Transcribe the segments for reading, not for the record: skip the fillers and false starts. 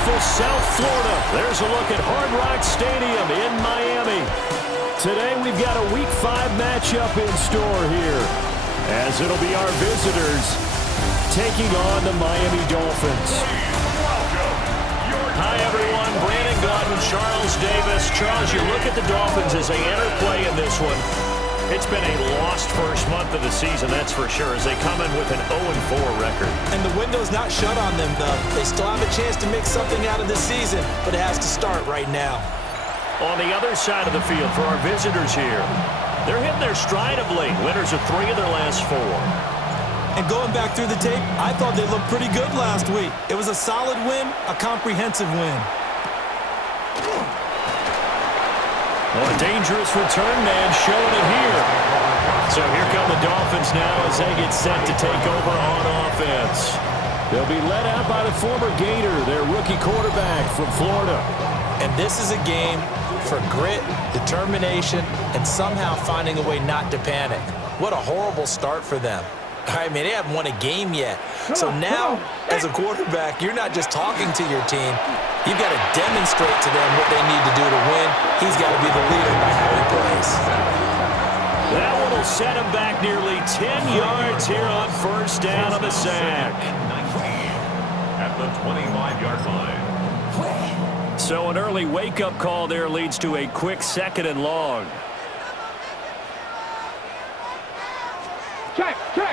beautiful South Florida. There's a look at Hard Rock Stadium in Miami. Today we've got a Week 5 matchup in store here, as it'll be our visitors taking on the Miami Dolphins. Hi, everyone. Brandon Gordon, Charles Davis. Charles, you look at the Dolphins as they enter play in this one. It's been a lost first month of the season, that's for sure, as they come in with an 0-4 record. And the window's not shut on them, though. They still have a chance to make something out of this season, but it has to start right now. On the other side of the field for our visitors here, they're hitting their stride of late. Winners of 3 of their last 4. And going back through the tape, I thought they looked pretty good last week. It was a solid win, a comprehensive win. Oh, a dangerous return man showing it here. So here come the Dolphins now as they get set to take over on offense. They'll be led out by the former Gator, their rookie quarterback from Florida. And this is a game for grit, determination, and somehow finding a way not to panic. What a horrible start for them. I mean, they haven't won a game yet. So now, as a quarterback, you're not just talking to your team. You've got to demonstrate to them what they need to do to win. He's got to be the leader by how he plays. That one will set him back nearly 10 yards here on first down on the sack. At the 25-yard line. So an early wake-up call there leads to a quick 2nd and long.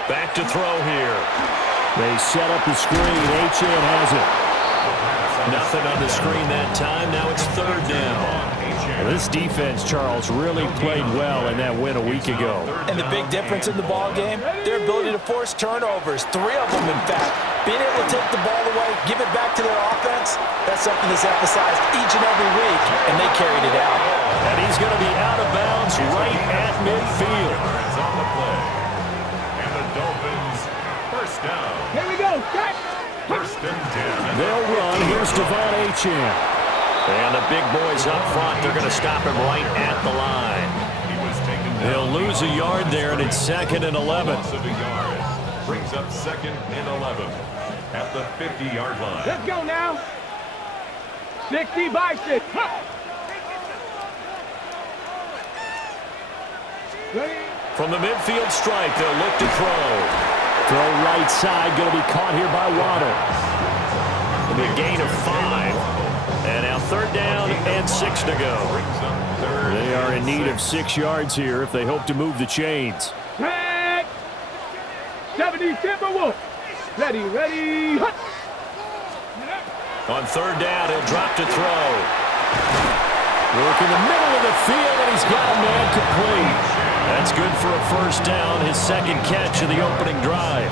Back to throw here. They set up the screen. Achane has it. Nothing on the screen that time. Now it's 3rd down. Well, this defense, Charles, really played well in that win a week ago. And the big difference in the ball game, their ability to force turnovers. 3 of them, in fact. Being able to take the ball away, give it back to their offense, that's something that's emphasized each and every week, and they carried it out. And he's going to be out of bounds right at midfield. On the play. And the Dolphins, first down. Here we go. First and 10. They'll run. Here's Devon Achane. And the big boys up front, they're going to stop him right at the line. He was taken down. He'll lose a yard there, and it's 2nd and 11. Loss of a yard. Brings up 2nd and 11 at the 50-yard line. Let's go now. 60 by 6. From the midfield stripe, they'll look to throw. Throw right side, going to be caught here by Waddle. And a gain of 5. And now 3rd down and 6 to go. They are in need of 6 yards here if they hope to move the chains. 70 Timberwolves. Ready. On 3rd down, he'll drop to throw. Work in the middle of the field, and he's got a man complete. That's good for a first down, his 2nd catch of the opening drive.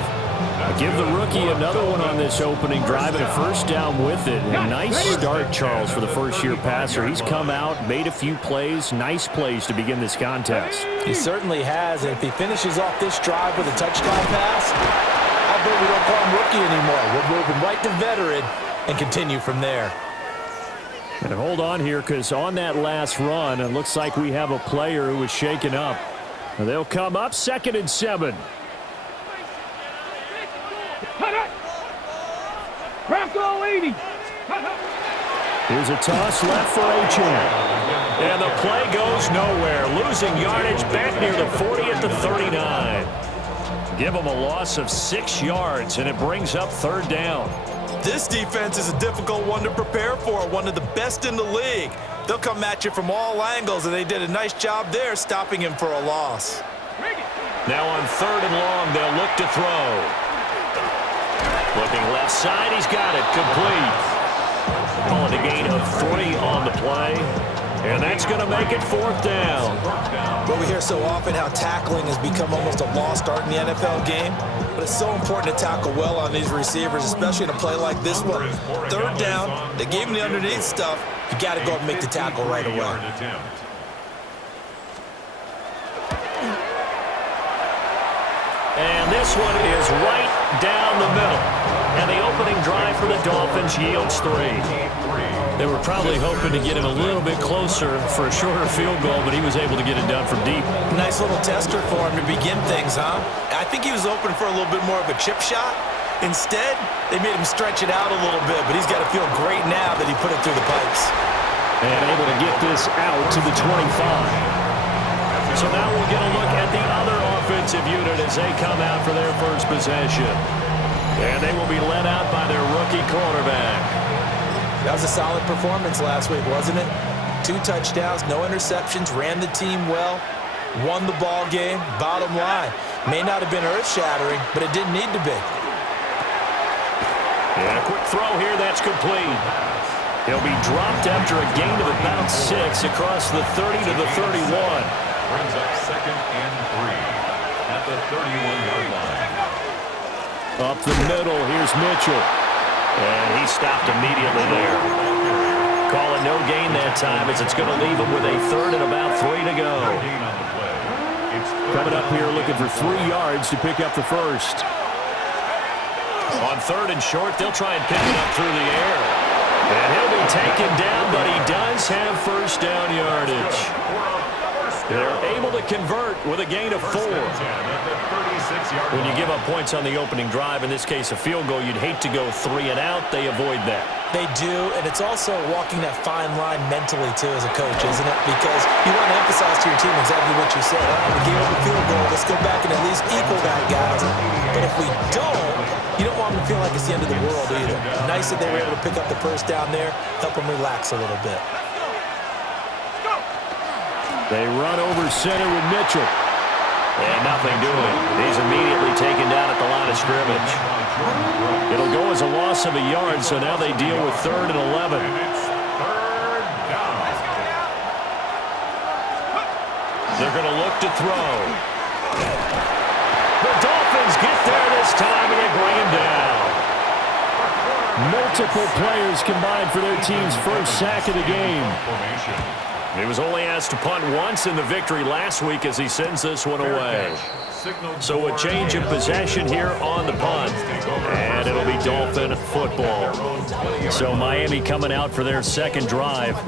Give the rookie another one on this opening drive and a first down with it. A nice start, Charles, for the first-year passer. He's come out, made a few plays, nice plays to begin this contest. He certainly has, and if he finishes off this drive with a touchdown pass, I bet we don't call him rookie anymore. We're moving right to veteran and continue from there. And hold on here, because on that last run, it looks like we have a player who was shaken up. They'll come up 2nd and 7. Bronco 80. Here's a toss left for Achane. And the play goes nowhere. Losing yardage back near the 40 at the 39. Give them a loss of 6 yards, and it brings up 3rd down. This defense is a difficult one to prepare for, one of the best in the league. They'll come at you from all angles, and they did a nice job there stopping him for a loss. Now on 3rd and long, they'll look to throw. Looking left side, he's got it, complete. Call it a gain of 3 on the play, and that's going to make it 4th down. But we hear so often how tackling has become almost a lost art in the NFL game, but it's so important to tackle well on these receivers, especially in a play like this one. 3rd down, they gave him the underneath stuff. You got to go and make the tackle right away. And this one is right down the middle. And the opening drive for the Dolphins yields 3. They were probably hoping to get him a little bit closer for a shorter field goal, but he was able to get it done from deep. Nice little tester for him to begin things, huh? I think he was open for a little bit more of a chip shot. Instead, they made him stretch it out a little bit, but he's got to feel great now that he put it through the pipes. And able to get this out to the 25. So now we'll get a look at the other offensive unit as they come out for their first possession. And they will be led out by their rookie quarterback. That was a solid performance last week, wasn't it? 2 touchdowns, no interceptions, ran the team well, won the ball game. Bottom line, may not have been earth-shattering, but it didn't need to be. And a quick throw here, that's complete. He'll be dropped after a gain of about 6 across the 30 to the 31. Brings up 2nd and 3 at the 31-yard line. Up the middle, here's Mitchell. And he stopped immediately there. Call it no gain that time as it's going to leave him with a 3rd and about 3 to go. Coming up here looking for 3 yards to pick up the first. On 3rd and short, they'll try and pick it up through the air. And he'll be taken down, but he does have first down yardage. They're able to convert with a gain of 4. When you give up points on the opening drive, in this case a field goal, you'd hate to go 3 and out. They avoid that. They do, and it's also walking that fine line mentally, too, as a coach, isn't it? Because you want to emphasize to your team exactly what you said. All right, we gave up a field goal. Let's go back and at least equal that, guys. But if we don't, you don't want them to feel like it's the end of the world either. Nice that they were able to pick up the first down there, help them relax a little bit. They run over center with Mitchell. And nothing doing. He's immediately taken down at the line of scrimmage. It'll go as a loss of a yard, so now they deal with 3rd and 11. They're going to look to throw. The Dolphins get there this time, and they bring him down. Multiple players combined for their team's first sack of the game. He was only asked to punt once in the victory last week as he sends this one away. So a change of possession here on the punt. And it'll be Dolphin football. So Miami coming out for their second drive.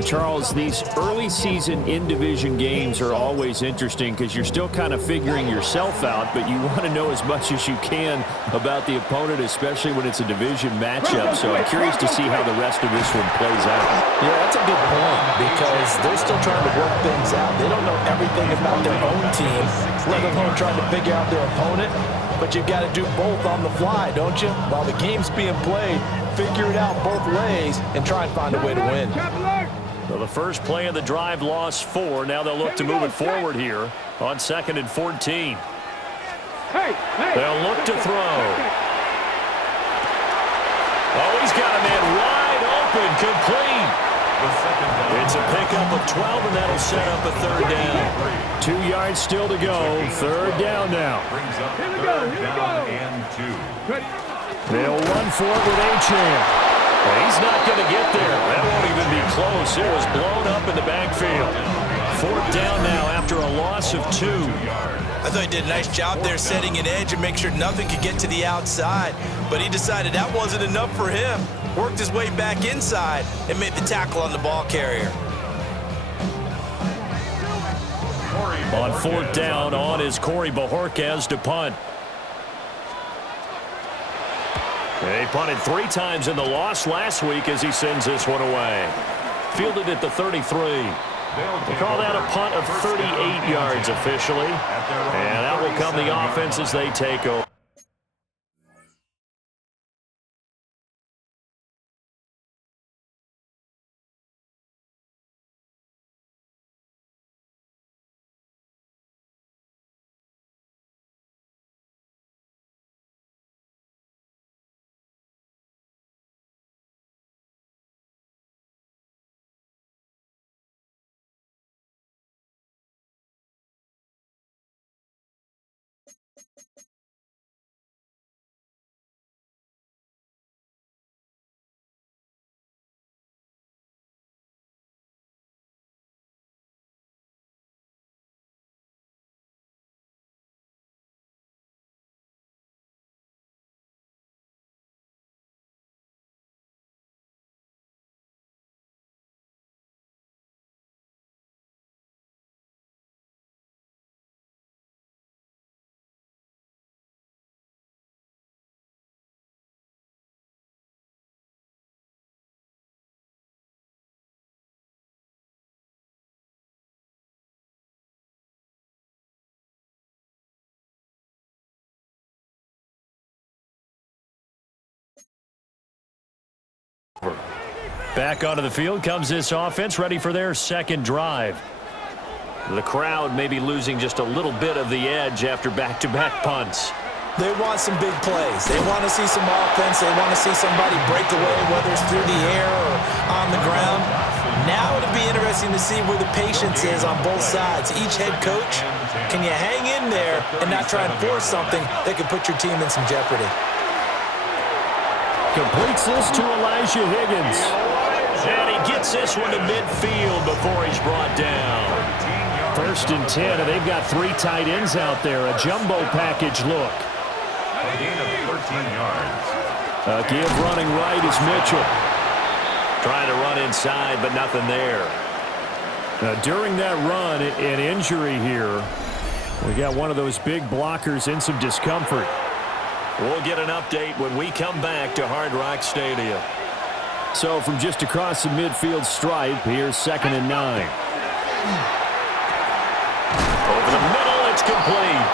Charles, these early season in-division games are always interesting because you're still kind of figuring yourself out, but you want to know as much as you can about the opponent, especially when it's a division matchup. So I'm curious to see how the rest of this one plays out. Yeah, that's a good point because they're still trying to work things out. They don't know everything about their own team, let alone trying to figure out their opponent. But you've got to do both on the fly, don't you? While the game's being played, figure it out both ways and try and find a way to win. So the first play of the drive lost 4. Now they'll look to move it forward here on 2nd and 14. They'll look to throw. Oh, he's got a man wide open, complete. It's a pickup of 12, and that'll set up a 3rd down. 2 yards still to go. 3rd down now. Here we go. And 2. They'll run for it with Achane. Well, he's not going to get there. That won't even be close. It was blown up in the backfield. 4th down now after a loss of 2. I thought he did a nice job there setting an edge and make sure nothing could get to the outside. But he decided that wasn't enough for him. Worked his way back inside and made the tackle on the ball carrier. On 4th down, on is Corey Bojorquez to punt. They punted 3 times in the loss last week as he sends this one away. Fielded at the 33. They call that a punt of 38 yards officially. And out will come the offense as they take over. Back onto the field comes this offense, ready for their second drive. The crowd may be losing just a little bit of the edge after back-to-back punts. They want some big plays. They want to see some offense. They want to see somebody break away, whether it's through the air or on the ground. Now it'll be interesting to see where the patience is on both sides. Each head coach, can you hang in there and not try and force something that could put your team in some jeopardy? Completes this to Elijah Higgins. And he gets this one to midfield before he's brought down. 1st and 10, and they've got 3 tight ends out there. A jumbo package look. A gain of 13 yards. A give running right is Mitchell. Trying to run inside, but nothing there. Now, during that run, an injury here. We got one of those big blockers in some discomfort. We'll get an update when we come back to Hard Rock Stadium. So from just across the midfield stripe, here's 2nd and 9. Over the middle, it's complete.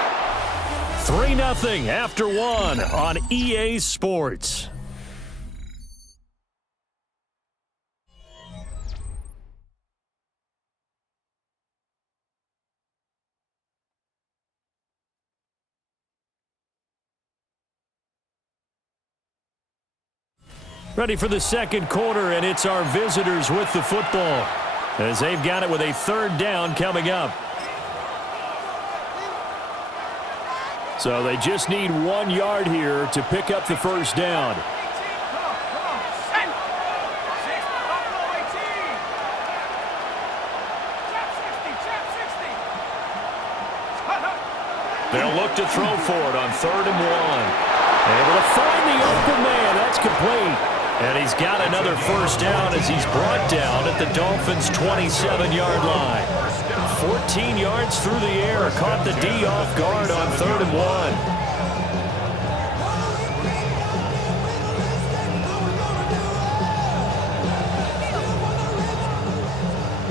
3-0 after 1 on EA Sports. Ready for the second quarter, and it's our visitors with the football as they've got it with a 3rd down coming up. So they just need 1 yard here to pick up the first down. They'll look to throw for it on 3rd and 1. Able to find the open man. That's complete. And he's got another first down as he's brought down at the Dolphins' 27-yard line. 14 yards through the air. Caught the D off guard on 3rd and 1.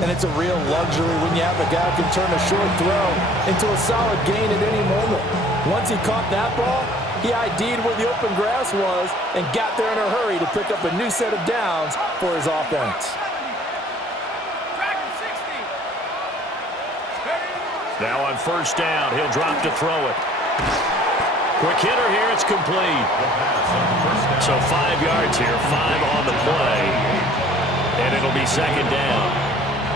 And it's a real luxury when you have a guy who can turn a short throw into a solid gain at any moment. Once he caught that ball, he ID'd where the open grass was and got there in a hurry to pick up a new set of downs for his offense. Now on first down, he'll drop to throw it. Quick hitter here, it's complete. So 5 yards here, 5 on the play. And it'll be 2nd down.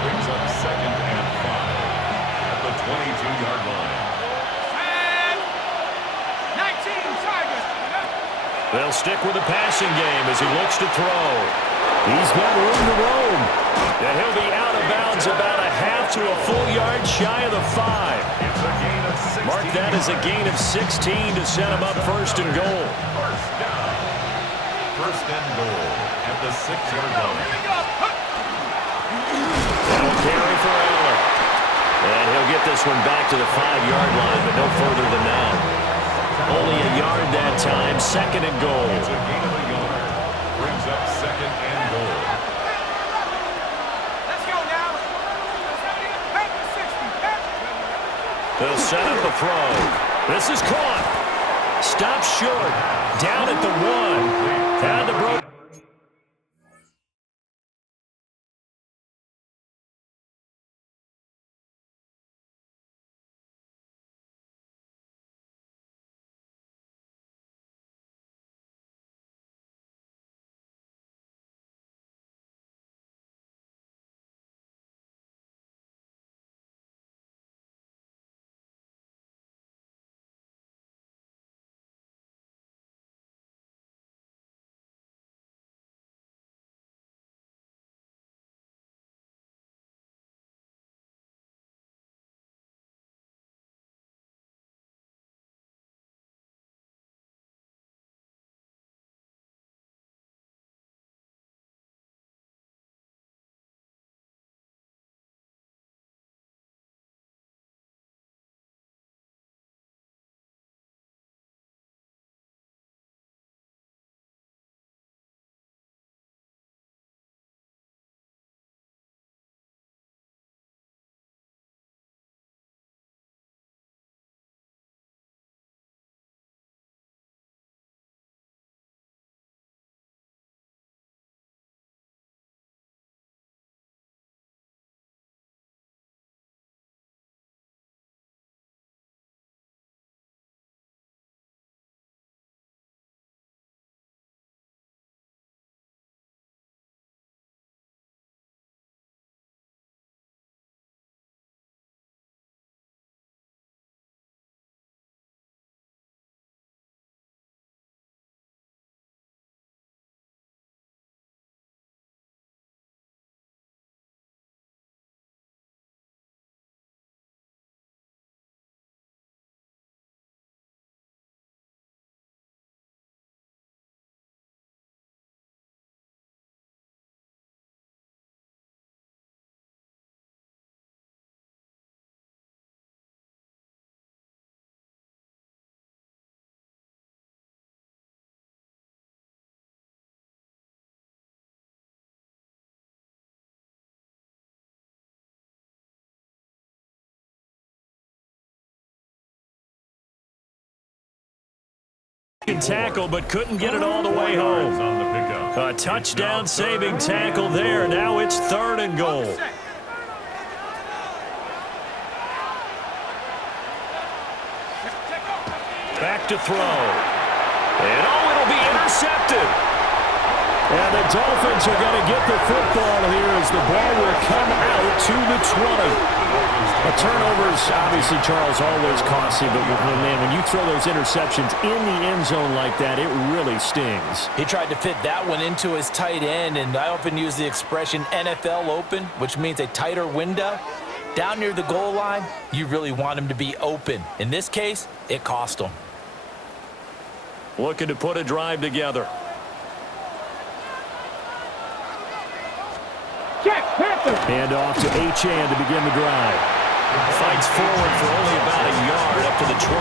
Brings up 2nd and 5 at the 22-yard line. They'll stick with the passing game as he looks to throw. He's got room to roam. And he'll be out of bounds about a half to a full yard shy of the 5. It's a gain of 16 Mark that as a gain of 16 to set him up 1st and goal. First down. 1st and goal at the 6-yard line. That'll carry for Allen. And he'll get this one back to the 5-yard line, but no further than that. Only a yard that time, 2nd and goal. It's a gain of a yard. Brings up 2nd and goal. Let's go now. They'll set up a throw. This is caught. Stopped short. Down at the 1. Had to break. tackle, but couldn't get it all the way home. A touchdown-saving tackle there. Now it's 3rd and goal. Back to throw. And, it'll be intercepted. And the Dolphins are going to get the football here as the ball will come out to the 20. A turnover is obviously, Charles, always costly, but man, when you throw those interceptions in the end zone like that, it really stings. He tried to fit that one into his tight end, and I often use the expression NFL open, which means a tighter window. Down near the goal line, you really want him to be open. In this case, it cost him. Looking to put a drive together. Hand off to Achane to begin the drive. Fights forward for only about a yard up to the 21.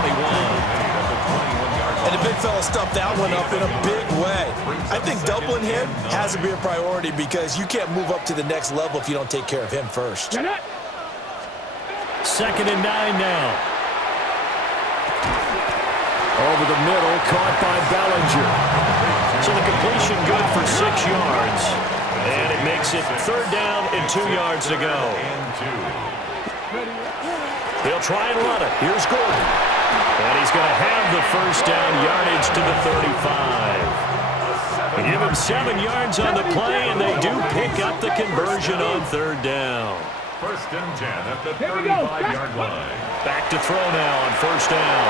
And the big fella stuffed that one up in a big way. I think doubling him has to be a priority because you can't move up to the next level if you don't take care of him first. 2nd and 9 now. Over the middle, caught by Bellinger. So the completion good for 6 yards. And it makes it 3rd down and 2 yards to go. He'll try and run it. Here's Gordon. And he's going to have the 1st down, yardage to the 35. Give him 7 yards on the play, and they do pick up the conversion on 3rd down. 1st and 10 at the 35-yard line. Back to throw now on 1st down.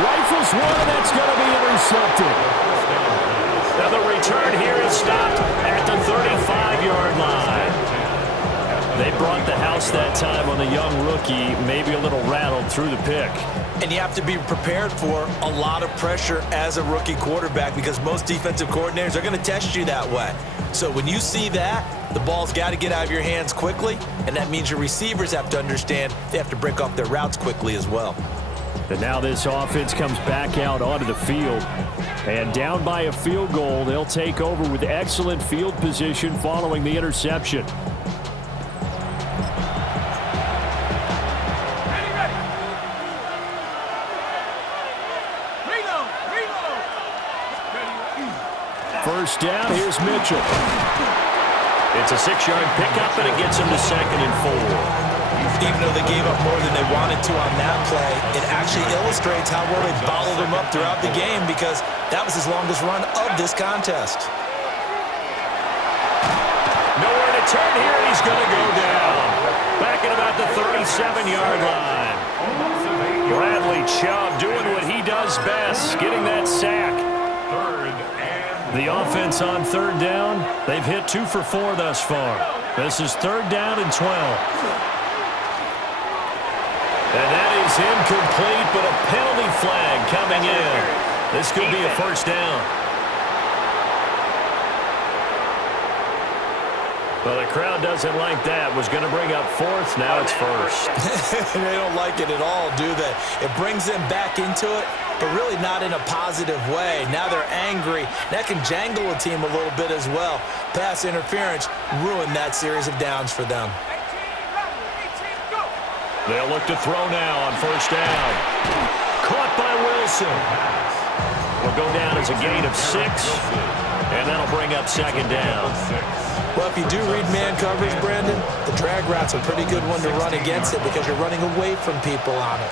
Rifles one, and that's going to be intercepted. Now the return here is stopped at the 35-yard line. They brought the house that time on the young rookie, maybe a little rattled through the pick. And you have to be prepared for a lot of pressure as a rookie quarterback because most defensive coordinators are going to test you that way. So when you see that, the ball's got to get out of your hands quickly, and that means your receivers have to understand they have to break off their routes quickly as well. And now this offense comes back out onto the field. And down by a field goal, they'll take over with excellent field position following the interception. First down, here's Mitchell. It's a 6-yard pickup, and it gets him to 2nd and 4. Even though they gave up more than they wanted to on that play, it actually illustrates how well they bottled him up throughout the game because that was his longest run of this contest. Nowhere to turn here, and he's going to go down. Back at about the 37-yard line. Bradley Chubb doing what he does best, getting that sack. The offense on 3rd down, they've hit 2 for 4 thus far. This is 3rd down and 12. And that is incomplete, but a penalty flag coming in. This could be a 1st down. Well, the crowd doesn't like that. Was going to bring up 4th. Now it's 1st. They don't like it at all, do they? It brings them back into it, but really not in a positive way. Now they're angry. That can jangle a team a little bit as well. Pass interference ruined that series of downs for them. They'll look to throw now on 1st down. Caught by Wilson. Will go down as a gain of 6, and that'll bring up 2nd down. Well, if you do read man coverage, Brandon, the drag route's a pretty good one to run against it because you're running away from people on it.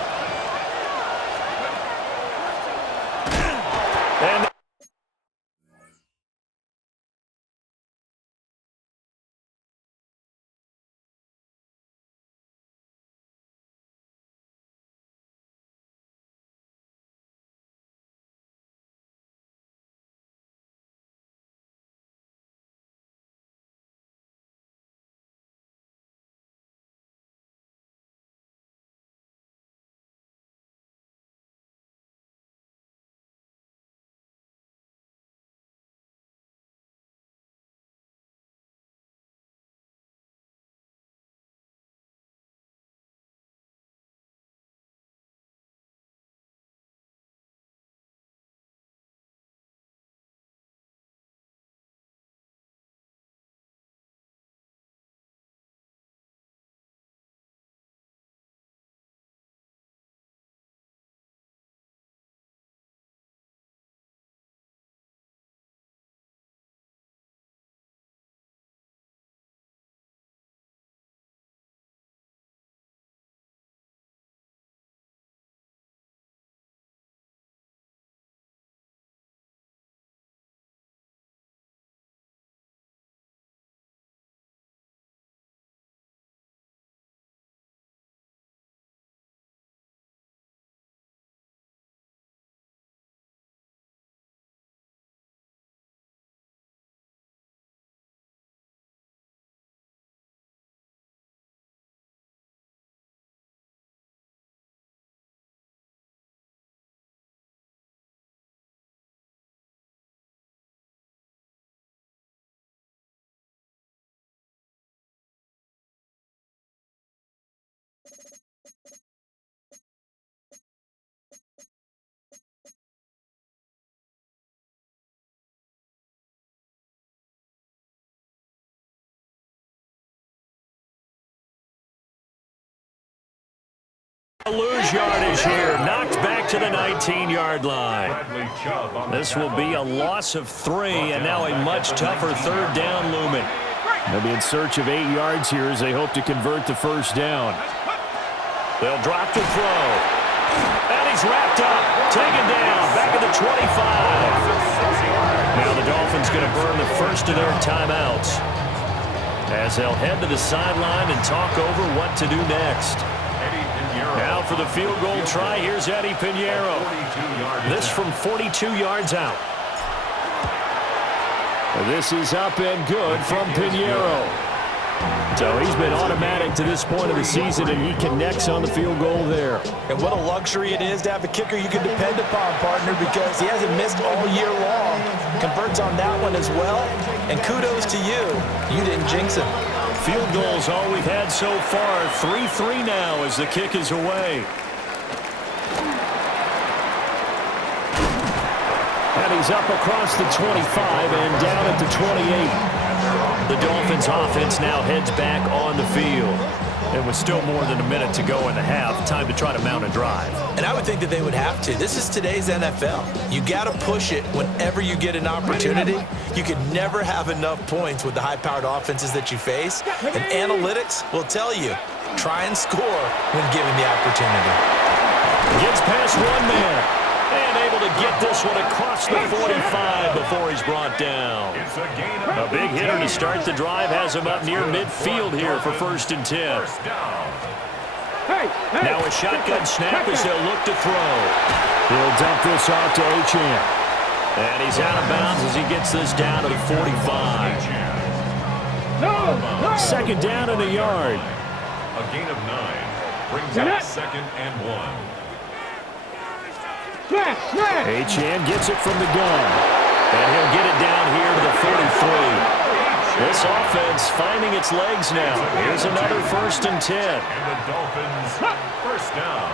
Lose yardage here. Knocked back to the 19-yard line. This will be a loss of 3, and now a much tougher third down looming. They'll be in search of 8 yards here as they hope to convert the first down. They'll drop to throw. And he's wrapped up. Taken down. Back at the 25. Now the Dolphins going to burn the first of their timeouts, as they'll head to the sideline and talk over what to do next. Now for the field goal try, here's Eddie Pinheiro. This from 42 yards out. This is up and good from Pinheiro. So he's been automatic to this point of the season, and he connects on the field goal there. And what a luxury it is to have a kicker you can depend upon, partner, because he hasn't missed all year long. Converts on that one as well, and kudos to you. You didn't jinx him. Field goals all we've had so far. 3-3 now as the kick is away. And he's up across the 25 and down at the 28. The Dolphins offense now heads back on the field. And with still more than a minute to go in the half, time to try to mount a drive. And I would think that they would have to. This is today's NFL. You got to push it whenever you get an opportunity. You can never have enough points with the high-powered offenses that you face. And analytics will tell you, try and score when given the opportunity. Gets past one man. And able to get this one across the 45 before he's brought down. A big hitter to start the drive has him up near midfield here for 1st and 10. Now a shotgun snap as they'll look to throw. He'll dump this off to Achane. And he's out of bounds as he gets this down to the 45. Second down and a yard. A gain of 9 brings up 2nd and 1. Achane gets it from the gun. And he'll get it down here to the 43. This offense finding its legs now. Here's another 1st and 10. And the Dolphins first down.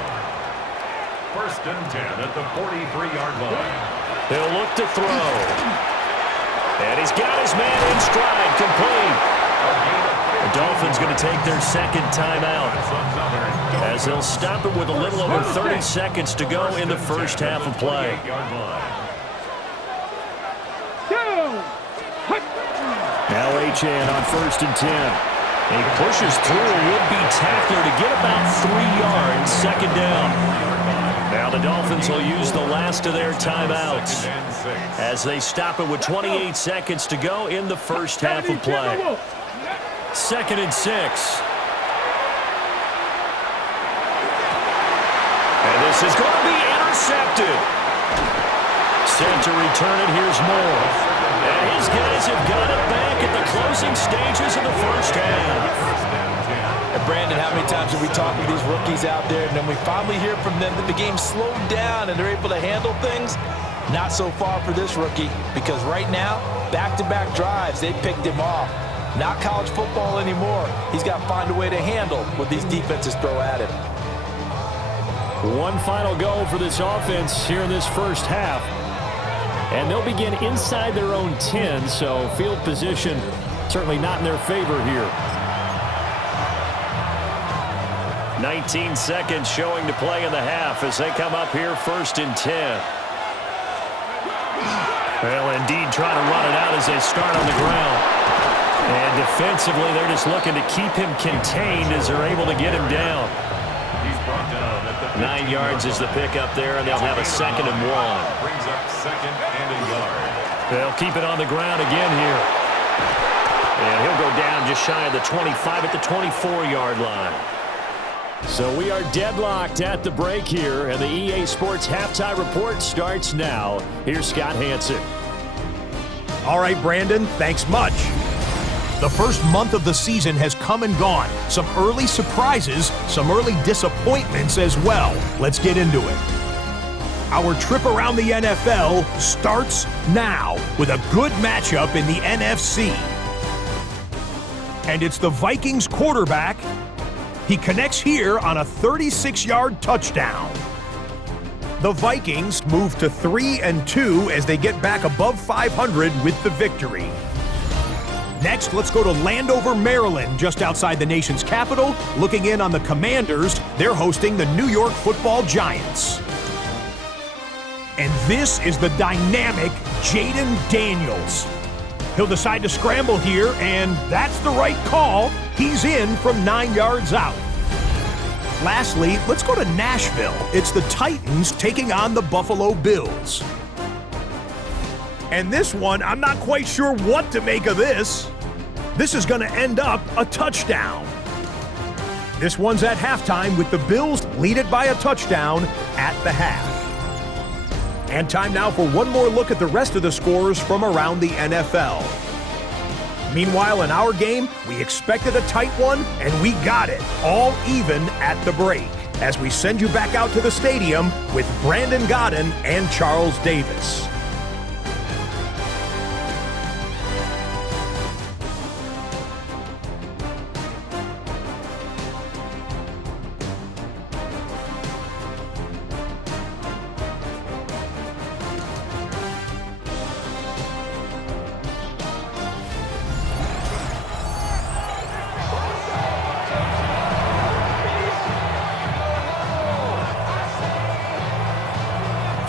1st and 10 at the 43-yard line. He'll look to throw. And he's got his man in stride, complete. The Dolphins going to take their second timeout, as they'll stop it with a little over 30 seconds to go in the first half of play. Now Achane on 1st and 10. He pushes through a would-be tackler to get about 3 yards, second down. Now the Dolphins will use the last of their timeouts, as they stop it with 28 seconds to go in the first half of play. 2nd and 6. And this is going to be intercepted. Set to return it, here's Moore. And his guys have got it back at the closing stages of the first half. And Brandon, how many times have we talked with these rookies out there, and then we finally hear from them that the game slowed down and they're able to handle things? Not so far for this rookie, because right now, back-to-back drives, they picked him off. Not college football anymore. He's got to find a way to handle what these defenses throw at him. One final go for this offense here in this first half. And they'll begin inside their own 10, so field position certainly not in their favor here. 19 seconds showing to play in the half as they come up here 1st and 10. Well, indeed, trying to run it out as they start on the ground. And defensively, they're just looking to keep him contained as they're able to get him down. 9 yards is the pickup there, and they'll have a 2nd and 1. Brings up 2nd and a yard. They'll keep it on the ground again here. And he'll go down just shy of the 25 at the 24-yard line. So we are deadlocked at the break here, and the EA Sports Halftime Report starts now. Here's Scott Hansen. All right, Brandon, thanks much. The first month of the season has come and gone. Some early surprises, some early disappointments as well. Let's get into it. Our trip around the NFL starts now with a good matchup in the NFC. And it's the Vikings quarterback. He connects here on a 36-yard touchdown. The Vikings move to 3-2 as they get back above 500 with the victory. Next, let's go to Landover, Maryland, just outside the nation's capital. Looking in on the Commanders, they're hosting the New York Football Giants. And this is the dynamic Jaden Daniels. He'll decide to scramble here, and that's the right call. He's in from 9 yards out. Lastly, let's go to Nashville. It's the Titans taking on the Buffalo Bills. And this one, I'm not quite sure what to make of this. This is going to end up a touchdown. This one's at halftime with the Bills lead it by a touchdown at the half. And time now for one more look at the rest of the scores from around the NFL. Meanwhile, in our game, we expected a tight one, and we got it, all even at the break, as we send you back out to the stadium with Brandon Godden and Charles Davis.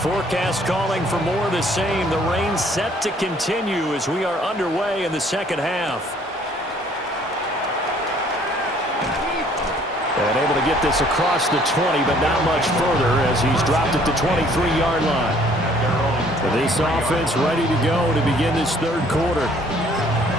Forecast calling for more of the same. The rain set to continue as we are underway in the second half. And able to get this across the 20, but not much further as he's dropped it to 23-yard line. This offense ready to go to begin this third quarter.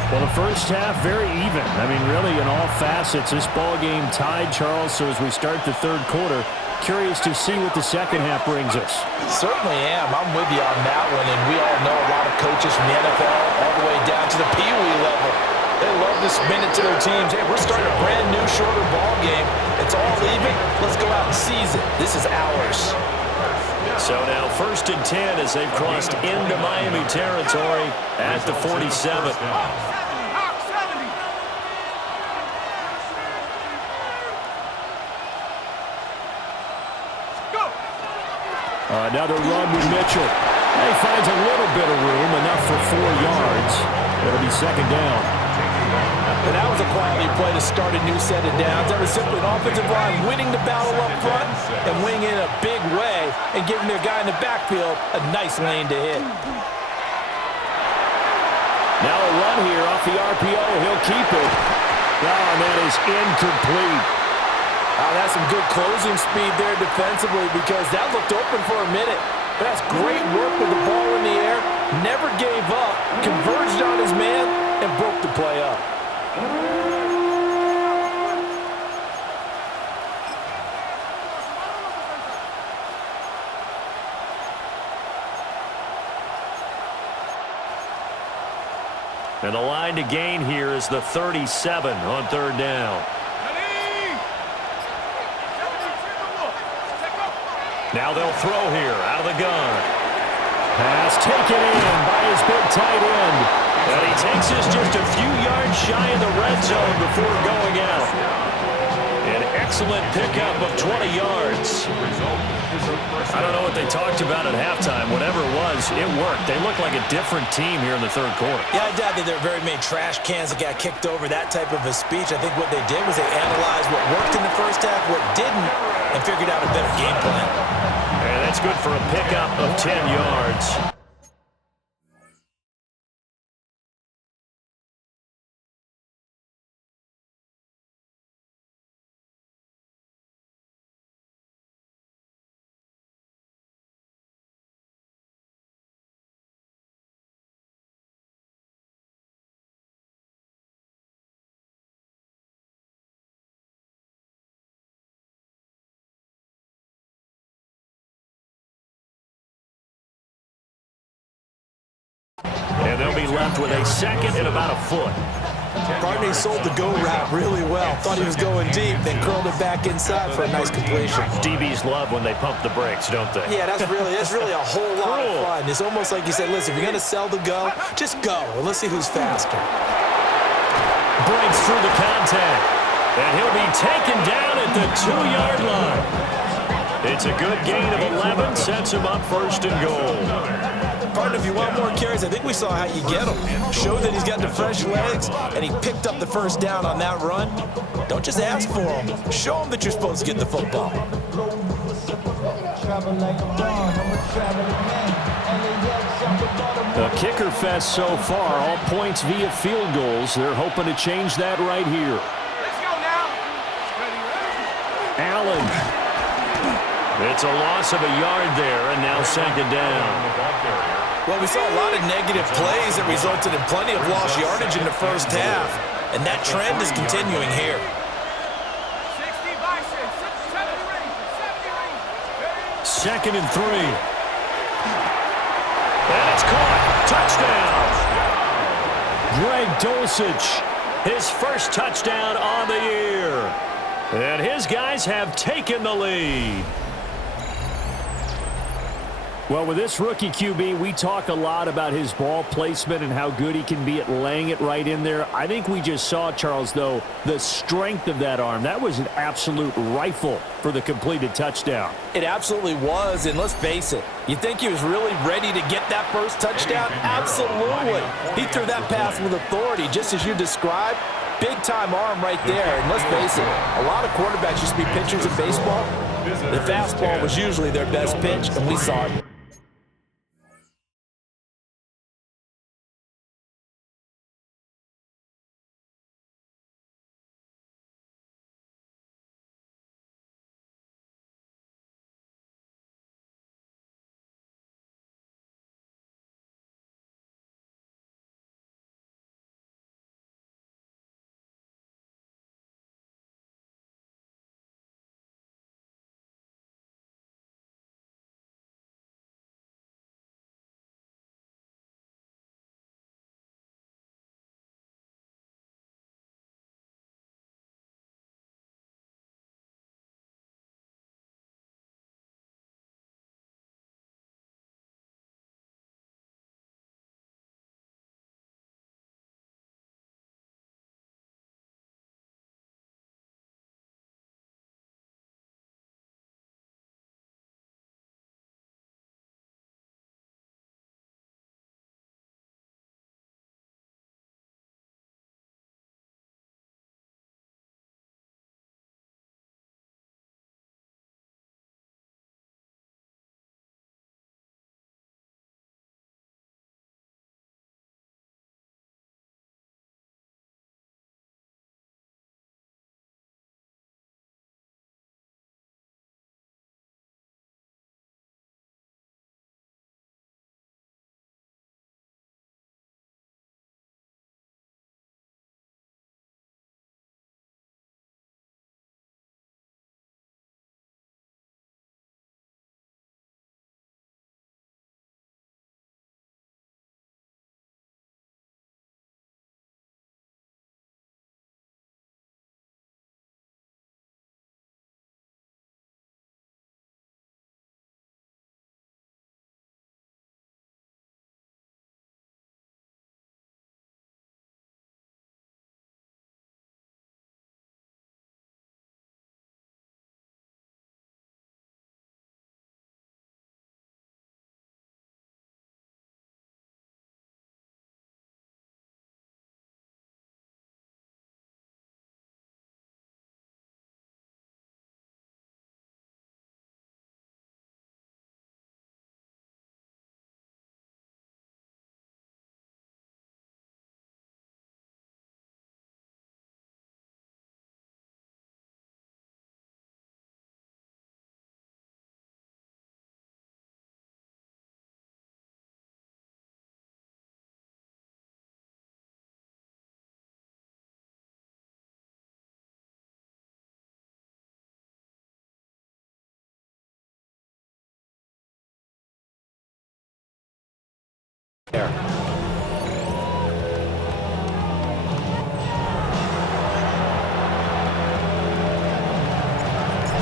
Well, the first half, very even. I mean, really, in all facets, this ball game tied, Charles. So as we start the third quarter, curious to see what the second half brings us. Certainly am. I'm with you on that one, and we all know a lot of coaches from the NFL all the way down to the Pee Wee level. They love to spin it to their teams. Hey, we're starting a brand new, shorter ball game. It's all even. Let's go out and seize it. This is ours. So now 1st and 10 as they've crossed into Miami territory at the 47. Another run with Mitchell. He finds a little bit of room, enough for 4 yards. It'll be second down. And that was a quality play to start a new set of downs. That was simply an offensive line winning the battle up front and winning in a big way and giving their guy in the backfield a nice lane to hit. Now a run here off the RPO. He'll keep it. And that is incomplete. That's some good closing speed there defensively because that looked open for a minute. But that's great work with the ball in the air. Never gave up, converged on his man, and broke the play up. And the line to gain here is the 37 on third down. Now they'll throw here out of the gun. Pass taken in by his big tight end. And he takes this just a few yards shy of the red zone before going out. An excellent pickup of 20 yards. I don't know what they talked about at halftime. Whatever it was, it worked. They look like a different team here in the third quarter. Yeah, I doubt that there were very many trash cans that got kicked over, that type of a speech. I think what they did was they analyzed what worked in the first half, what didn't, and figured out a better game plan. And that's good for a pickup of 10 yards. And they'll be left with a second and about a foot. Barney sold the go route really well. Thought he was going deep, then curled it back inside for a nice completion. DBs love when they pump the brakes, don't they? Yeah, that's really a whole lot of fun. It's almost like you said, listen, if you're going to sell the go, just go, and let's see who's faster. Breaks through the contact, and he'll be taken down at the 2-yard line. It's a good gain of 11, sets him up 1st and goal. Partner, if you want more carries, I think we saw how you get him. Showed that he's got the fresh legs, and he picked up the first down on that run. Don't just ask for him. Show him that you're supposed to get the football. A kicker fest so far, all points via field goals. They're hoping to change that right here. Let's go now. Allen. It's a loss of a yard there, and now second down. Well, we saw a lot of negative plays that resulted in plenty of lost yardage in the first half, and that trend is continuing here. 60 Bison, 70 Rangers. 2nd and 3. And it's caught. Touchdown. Greg Dulcich, his first touchdown on the year. And his guys have taken the lead. Well, with this rookie QB, we talk a lot about his ball placement and how good he can be at laying it right in there. I think we just saw, Charles, though, the strength of that arm. That was an absolute rifle for the completed touchdown. It absolutely was, and let's face it, you think he was really ready to get that first touchdown? Absolutely. He threw that pass with authority, just as you described. Big-time arm right there, and let's face it, a lot of quarterbacks used to be pitchers in baseball. The fastball was usually their best pitch, and we saw it.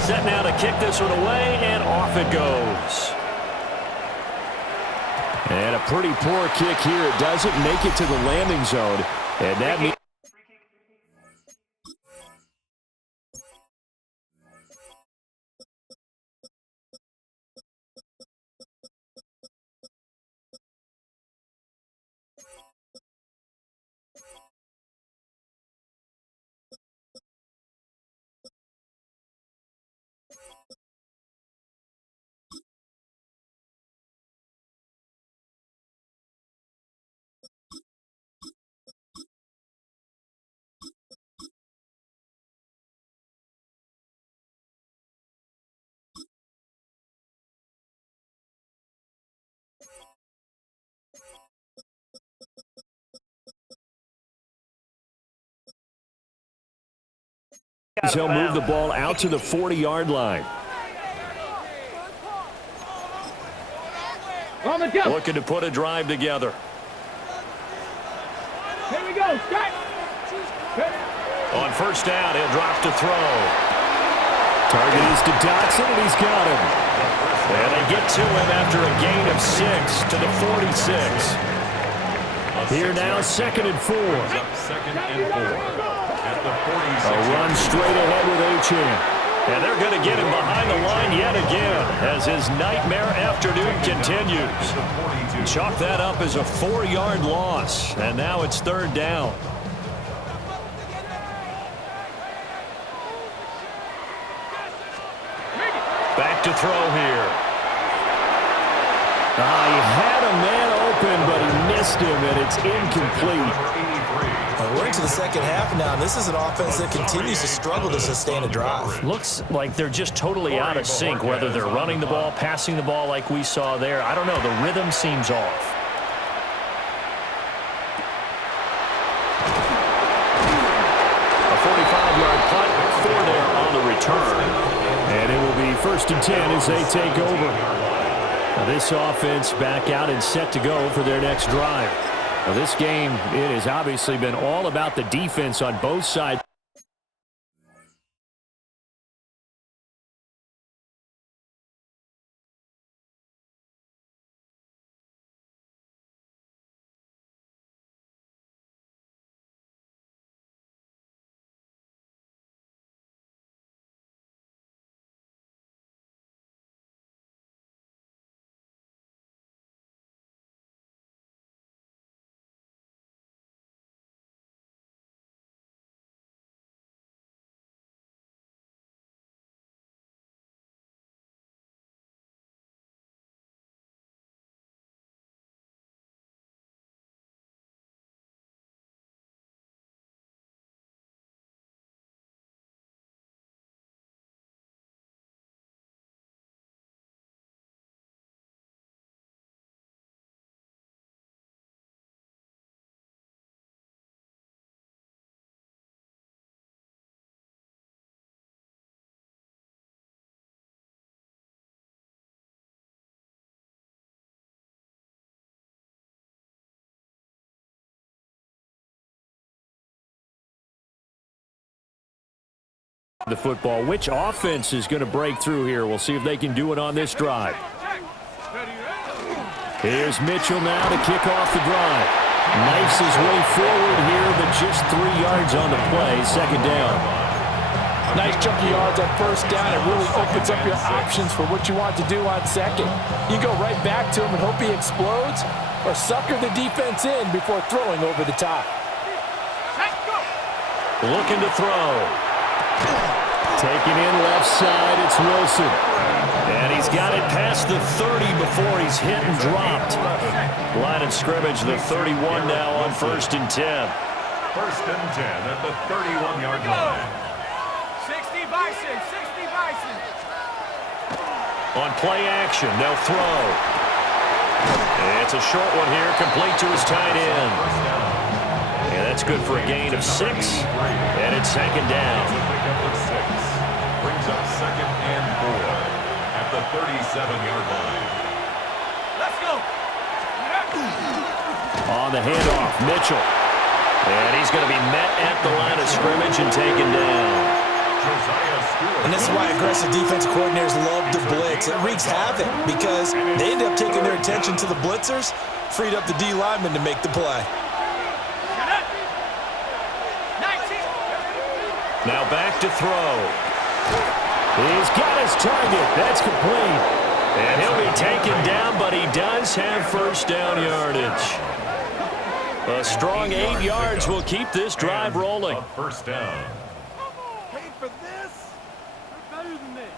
Set now to kick this one away, and off it goes. And a pretty poor kick here. It doesn't make it to the landing zone, and that means He'll move the ball out to the 40-yard line. Looking to put a drive together. Here we go. Start. On first down, he'll drop to throw. Target is to Dotson, and he's got him. And they get to him after a gain of 6 to the 46. Here now, 2nd and 4. Second and 4 at the 46. A run straight ahead with Achane. And they're going to get him behind the line yet again as his nightmare afternoon continues. Chalk that up as a 4-yard loss, and now it's 3rd down. Back to throw here. He had a man open, but he missed him, and it's incomplete. We're into the second half now, and this is an offense that continues to struggle to sustain a drive. Looks like they're just totally out of sync, whether they're running the ball, passing the ball like we saw there. I don't know. The rhythm seems off. A 45-yard punt, 4 there on the return. And it will be 1st and 10 as they take over. Now this offense back out and set to go for their next drive. Now this game, it has obviously been all about the defense on both sides. The football. Which offense is going to break through here? We'll see if they can do it on this drive. Here's Mitchell now to kick off the drive. Knifes his way forward here, but just 3 yards on the play. 2nd down. Nice chunky yards on first down. It really opens up your options for what you want to do on second. You go right back to him and hope he explodes, or sucker the defense in before throwing over the top. Looking to throw. Taking in left side, it's Wilson. And he's got it past the 30 before he's hit and dropped. Line of scrimmage, the 31 now on 1st and 10. 1st and 10 at the 31-yard line. 60 Bison, 60 Bison. On play action, they'll throw. It's a short one here, complete to his tight end. And that's good for a gain of 6. And it's 2nd down. Brings up 2nd and 4 at the 37-yard line. Let's go. On the handoff, Mitchell. And he's going to be met at the line of scrimmage and taken down. And this is why aggressive defensive coordinators love to blitz. It wreaks havoc because they end up taking their attention to the blitzers, freed up the D lineman to make the play. Now back to throw. He's got his target. That's complete. And he'll be taken down, but he does have 1st down yardage. A strong 8 yards will keep this drive rolling. 1st down. Paid for this? We're better than this.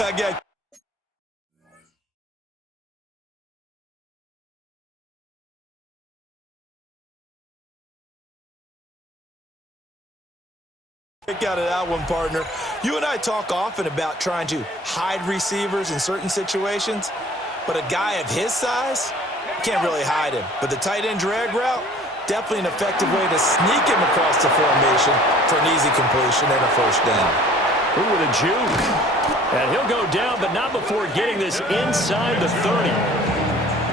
I got Pick out of that one, partner. You and I talk often about trying to hide receivers in certain situations, but a guy of his size can't really hide him. But the tight end drag route, Definitely an effective way to sneak him across the formation for an easy completion and a first down. Ooh, with a juke. And he'll go down, but not before getting this inside the 30.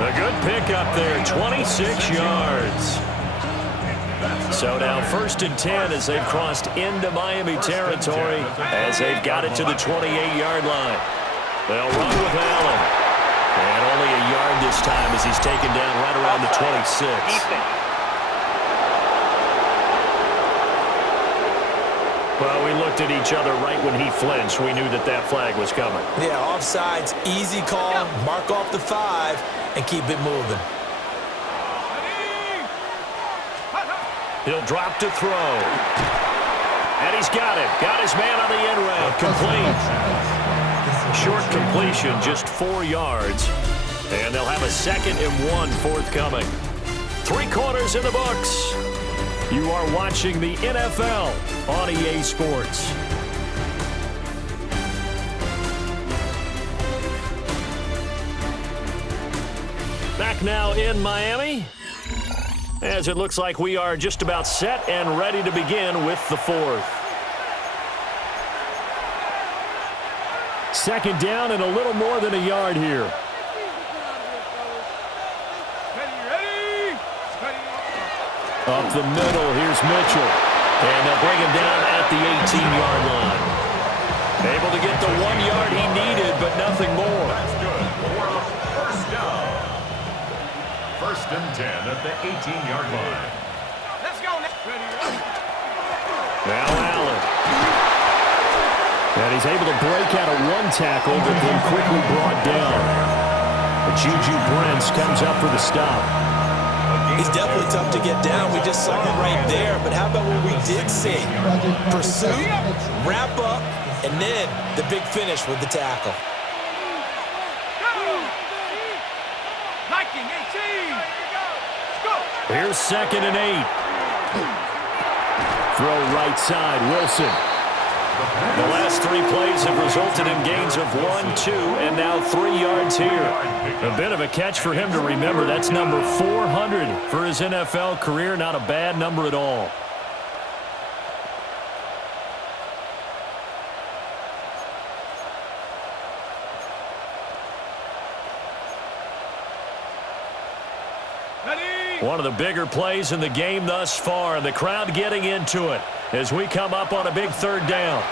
A good pickup there, 26 yards. So now 1st and 10 as they've crossed into Miami territory as they've got it to the 28-yard line. They'll run with Allen. And only a yard this time as he's taken down right around the 26. Well, we looked at each other right when he flinched. We knew that that flag was coming. Yeah, offsides, easy call, mark off the 5, and keep it moving. He'll drop to throw. And he's got it. Got his man on the end route. Complete. Short completion, just 4 yards. And they'll have a 2nd and 1 forthcoming. 3 quarters in the books. You are watching the NFL on EA Sports. Back now in Miami, as it looks like we are just about set and ready to begin with the 4th. 2nd down and a little more than a yard here. Up the middle, here's Mitchell. And they'll bring him down at the 18-yard line. Able to get the 1 yard he needed, but nothing more. That's good for a first down. 1st and 10 at the 18-yard line. Let's go. Now Allen. And he's able to break out of 1 tackle, but then quickly brought down. Juju Brents comes up for the stop. He's definitely tough to get down. We just saw him right there. But how about what we did see? Pursuit, wrap up, and then the big finish with the tackle. Liking 18. Here's 2nd and 8. Throw right side, Wilson. The last 3 plays have resulted in gains of 1, 2, and now 3 yards here. A bit of a catch for him to remember. That's number 400 for his NFL career. Not a bad number at all. One of the bigger plays in the game thus far, and the crowd getting into it as we come up on a big 3rd down.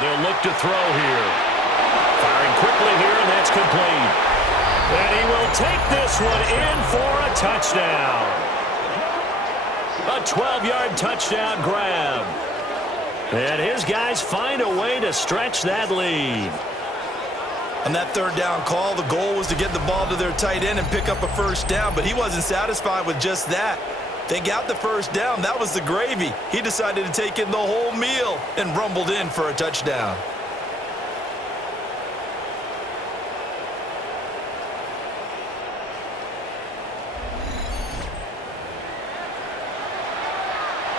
They'll look to throw here. Firing quickly here, and that's complete. And he will take this one in for a touchdown. A 12-yard touchdown grab. And his guys find a way to stretch that lead. On that 3rd down call, the goal was to get the ball to their tight end and pick up a first down, but he wasn't satisfied with just that. They got the first down. That was the gravy. He decided to take in the whole meal and rumbled in for a touchdown.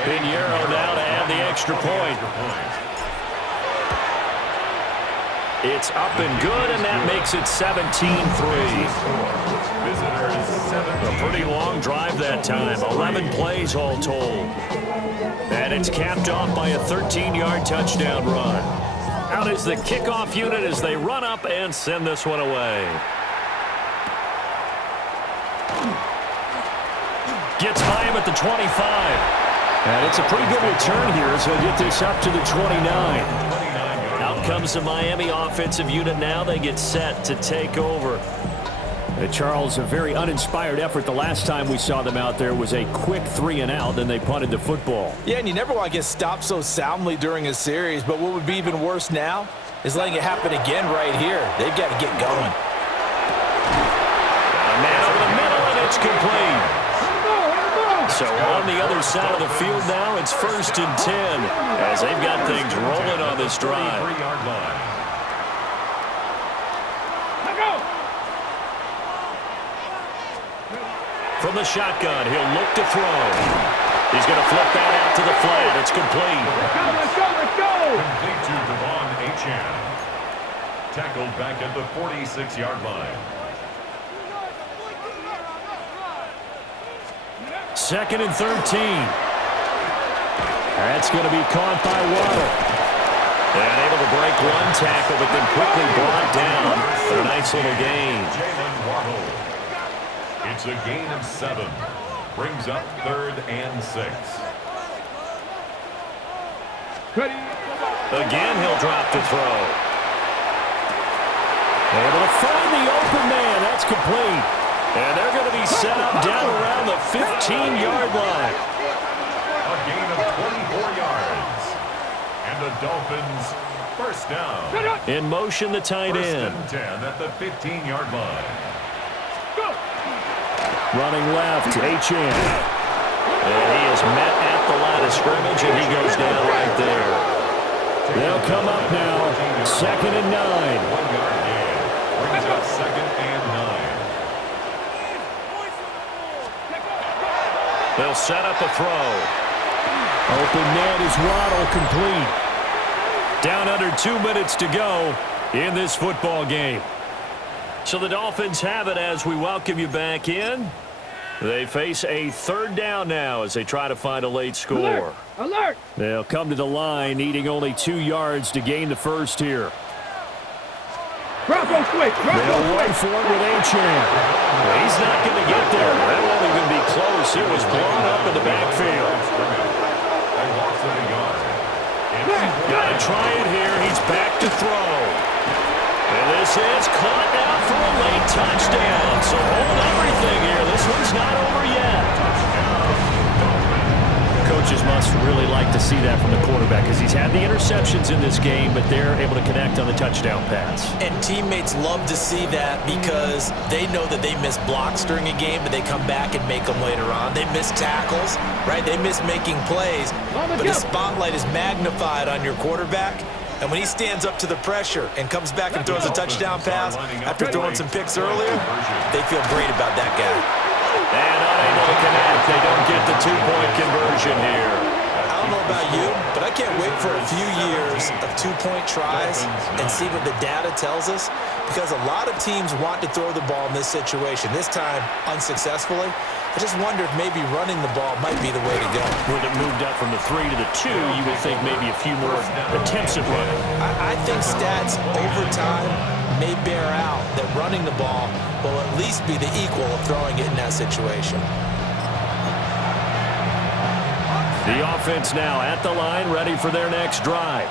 Pinheiro now to add the extra point. It's up and good, and that makes it 17-3. A pretty long drive that time. 11 plays all told. And it's capped off by a 13-yard touchdown run. Out is the kickoff unit as they run up and send this one away. Gets by him at the 25. And it's a pretty good return here as he'll get this up to the 29. Out comes the Miami offensive unit now. They get set to take over. Charles, a very uninspired effort. The last time we saw them out there was a quick 3-and-out, then they punted the football. Yeah, and you never want to get stopped so soundly during a series, but what would be even worse now is letting it happen again right here. They've got to get going. A man over the middle, and it's complete. So on the other side of the field now, it's 1st and 10 as they've got things rolling on this drive. 3-yard line. From the shotgun, he'll look to throw. He's going to flip that out to the flat. It's complete. Let's go. Complete to Devon Achane. Tackled back at the 46-yard line. 2nd and 13. That's going to be caught by Waddle. And able to break one tackle, but then quickly brought down for a nice little gain. Jalen Waddle. It's a gain of 7. Brings up 3rd and 6. Again, he'll drop to throw. Able to find the open man. That's complete. And they're going to be set up down around the 15-yard line. A gain of 24 yards. And the Dolphins first down. In motion, the tight end. 1st and 10 at the 15-yard line. Running left, H.N. And he is met at the line of scrimmage, and he goes down right there. They'll come up now, 2nd and 9. 1 yard gain. Brings up 2nd and 9. They'll set up a throw. Open man is Waddle, complete. Down under 2 minutes to go in this football game. So the Dolphins have it as we welcome you back in. They face a 3rd down now as they try to find a late score. Alert! They'll come to the line, needing only 2 yards to gain the first here. Bravo quick! They'll run for it with H.N. He's not going to get there. That won't even be close. It was blown up in the backfield. They lost it a yard. Got to try it here. He's back to throw. And this is caught now for a late touchdown. So hold everything here. This one's not over yet. Coaches must really like to see that from the quarterback because he's had the interceptions in this game, but they're able to connect on the touchdown pass. And teammates love to see that because they know that they miss blocks during a game, but they come back and make them later on. They miss tackles, right? They miss making plays, but the spotlight is magnified on your quarterback. And when he stands up to the pressure and comes back and throws a touchdown pass after throwing some picks earlier, they feel great about that guy. And unable to connect. They don't get the 2-point conversion here. I don't know about you, but I can't wait for a few years of 2-point tries and see what the data tells us, because a lot of teams want to throw the ball in this situation. This time, unsuccessfully. I just wonder if maybe running the ball might be the way to go. With it moved up from the 3 to the 2, you would think maybe a few more attempts at running. I think stats over time may bear out that running the ball will at least be the equal of throwing it in that situation. The offense now at the line, ready for their next drive.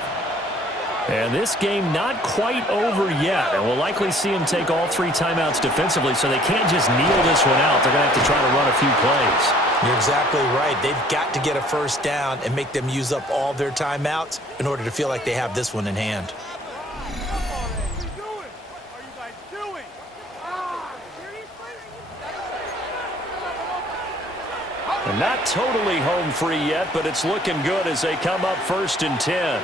And this game not quite over yet, and we'll likely see them take all 3 timeouts defensively, so they can't just kneel this one out. They're going to have to try to run a few plays. You're exactly right. They've got to get a first down and make them use up all their timeouts in order to feel like they have this one in hand. And not totally home free yet, but it's looking good as they come up 1st and 10.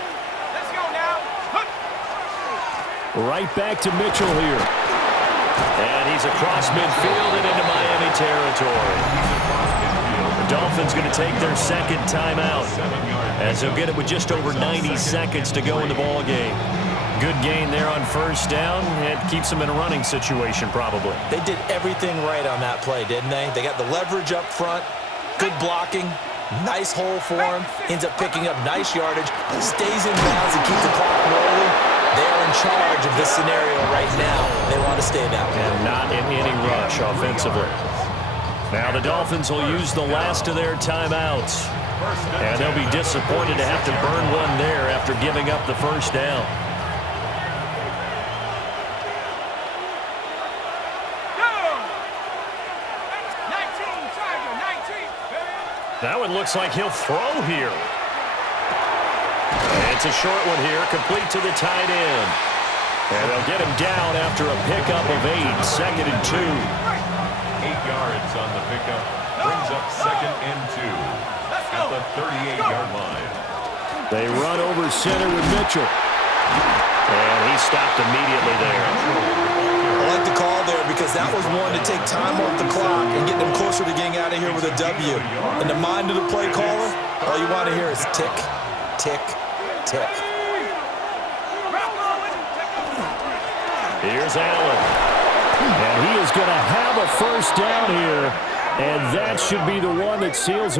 Right back to Mitchell here. And he's across midfield and into Miami territory. The Dolphins going to take their 2nd timeout as they'll get it with just over 90 seconds to go in the ball game. Good gain there on 1st down. It keeps them in a running situation probably. They did everything right on that play, didn't they? They got the leverage up front, good blocking, nice hole for him, ends up picking up nice yardage, stays in bounds and keeps the clock rolling. They're in charge of this scenario right now. They want to stay that way. And not in any rush offensively. Now the Dolphins will use the last of their timeouts. And they'll be disappointed to have to burn one there after giving up the 1st down. That one looks like he'll throw here. It's a short one here, complete to the tight end. And they'll get him down after a pickup of 8, 2nd and 2. 8 yards on the pickup. Brings up 2nd and 2 at the 38-yard line. They run over center with Mitchell. And he stopped immediately there. I like the call there because that was one to take time off the clock and get them closer to getting out of here with a W. In the mind of the play caller, all you want to hear is tick, tick, tick. Here's Allen. And he is going to have a 1st down here And that should be the one that seals